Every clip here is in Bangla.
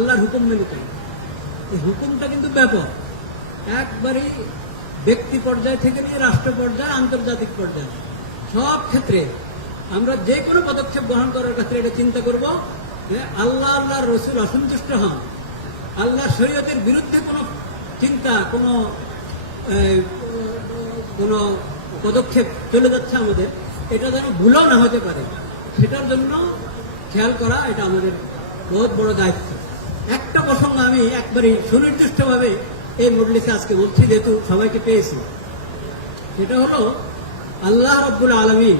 আল্লাহর হুকুম মেনে চলে। এই হুকুমটা কিন্তু ব্যাপক, একবারই ব্যক্তি পর্যায় থেকে নিয়ে রাষ্ট্র পর্যায়ে, আন্তর্জাতিক পর্যায়ে সব ক্ষেত্রে আমরা যে কোনো পদক্ষেপ গ্রহণ করার ক্ষেত্রে এটা চিন্তা করব যে আল্লাহর রসুল অসন্তুষ্ট হন, আল্লাহর শরীয়তের বিরুদ্ধে কোনো চিন্তা, কোনো পদক্ষেপ চলে যাচ্ছে আমাদের, এটা যেন ভুলও না হতে পারে, সেটার জন্য খেয়াল করা এটা আমাদের বহুত বড় দায়িত্ব। একটা প্রসঙ্গ আমি একবারই সুনির্দিষ্টভাবে এই মজলিসে আজকে বলছি, যেহেতু সবাইকে পেয়েছি। সেটা হলো আল্লাহ রাব্বুল আলামিন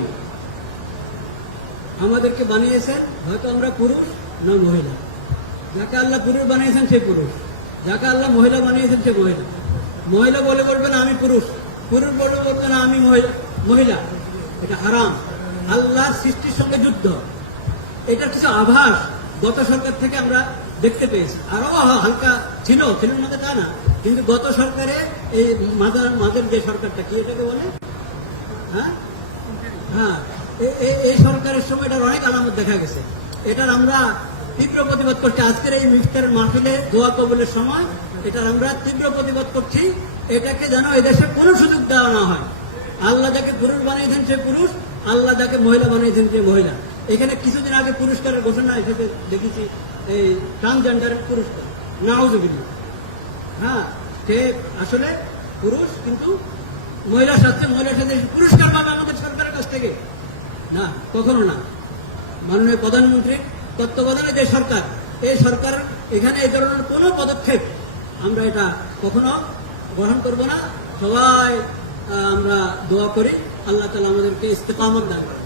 আমাদেরকে বানিয়েছেন, হয়তো আমরা পুরুষ না মহিলা। যাকে আল্লাহ পুরুষ বানিয়েছেন সে পুরুষ, যাকে আল্লাহ মহিলা বানিয়েছেন সে মহিলা। মহিলা বলে বলবে না আমি পুরুষ, পুরুষ বলে বলবে না আমি মহিলা। এটা হারাম, আল্লাহর সৃষ্টির সঙ্গে যুদ্ধ। এটা কিছু আভাস গত সরকার থেকে আমরা দেখতে পেয়েছি, আরো হালকা ছিল না তা না, কিন্তু গত সরকারে এই মাঝের যে সরকারটা কি এটাকে বলে, হ্যাঁ, এই সরকারের সময় এটার অনেক আলামত দেখা গেছে। এটার আমরা তীব্র প্রতিবাদ করছি। আজকের এই ইফতারের মাহফিলে দোয়া কবুলের সময় এটার আমরা তীব্র প্রতিবাদ করছি। এটাকে যেন এদেশে কোনো সুযোগ দেওয়া না হয়। আল্লাহ যাকে পুরুষ বানিয়েছেন সে পুরুষ, আল্লাহ যাকে মহিলা বানিয়েছেন সে মহিলা। এখানে কিছুদিন আগে পুরস্কারের ঘোষণা এসেছে, দেখেছি এই ট্রান্সজেন্ডারের পুরস্কার, নাউজুবিল্লাহ। হ্যাঁ, সে আসলে পুরুষ কিন্তু মহিলার সাথে পুরস্কার পাবে আমাদের সরকারের কাছ থেকে না, কখনো না। মাননীয় প্রধানমন্ত্রীর তত্ত্বাবধানে যে সরকার, এই সরকার এখানে এই ধরনের কোনো পদক্ষেপ আমরা এটা কখনো গ্রহণ করব না। সবাই আমরা দোয়া করি আল্লাহ তাআলা আমাদেরকে ইস্তেকামত দান করেন।